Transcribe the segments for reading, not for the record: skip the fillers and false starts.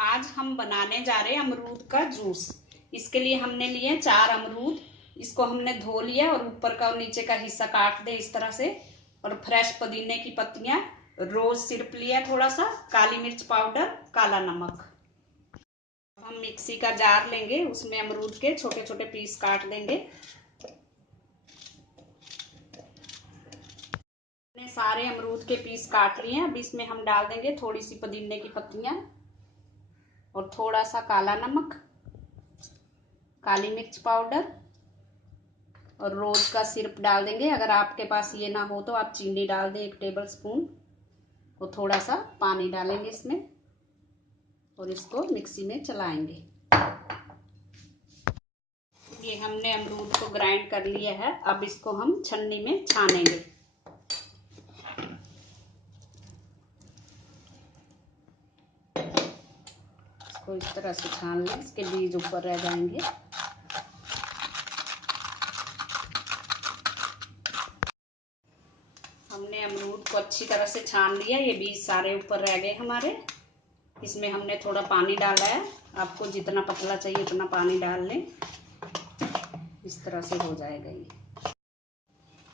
आज हम बनाने जा रहे हैं अमरूद का जूस। इसके लिए हमने लिए 4 अमरूद। इसको हमने धो लिया और ऊपर का और नीचे का हिस्सा काट दे इस तरह से। और फ्रेश पुदीने की पत्तियां, रोज सिरप लिया थोड़ा सा, काली मिर्च पाउडर, काला नमक। हम मिक्सी का जार लेंगे, उसमें अमरूद के छोटे छोटे पीस काट देंगे। हमने सारे अमरूद के पीस काट लिए। अब इसमें हम डाल देंगे थोड़ी सी पुदीने की पत्तियां और थोड़ा सा काला नमक, काली मिर्च पाउडर और रोज का सिरप डाल देंगे। अगर आपके पास ये ना हो तो आप चीनी डाल दें 1 टेबल स्पून। और थोड़ा सा पानी डालेंगे इसमें और इसको मिक्सी में चलाएंगे। ये हमने अमरूद को ग्राइंड कर लिया है। अब इसको हम छन्नी में छानेंगे। इसको इस तरह से छान लें, इसके बीज ऊपर रह जाएंगे। हमने अमरूद को अच्छी तरह से छान लिया, ये बीज सारे ऊपर रह गए हमारे। इसमें हमने थोड़ा पानी डाला है। आपको जितना पतला चाहिए उतना पानी डाल लें। इस तरह से हो जाएगा ये।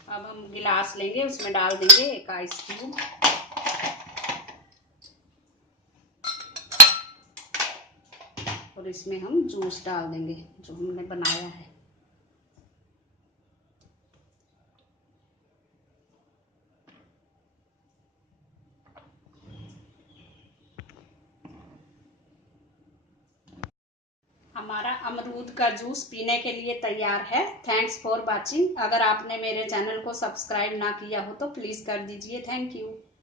अब हम गिलास लेंगे, उसमें डाल देंगे 1 आइस क्यूब और इसमें हम जूस डाल देंगे जो हमने बनाया है। हमारा अमरूद का जूस पीने के लिए तैयार है। Thanks for watching. अगर आपने मेरे चैनल को सब्सक्राइब ना किया हो तो प्लीज कर दीजिए। Thank you.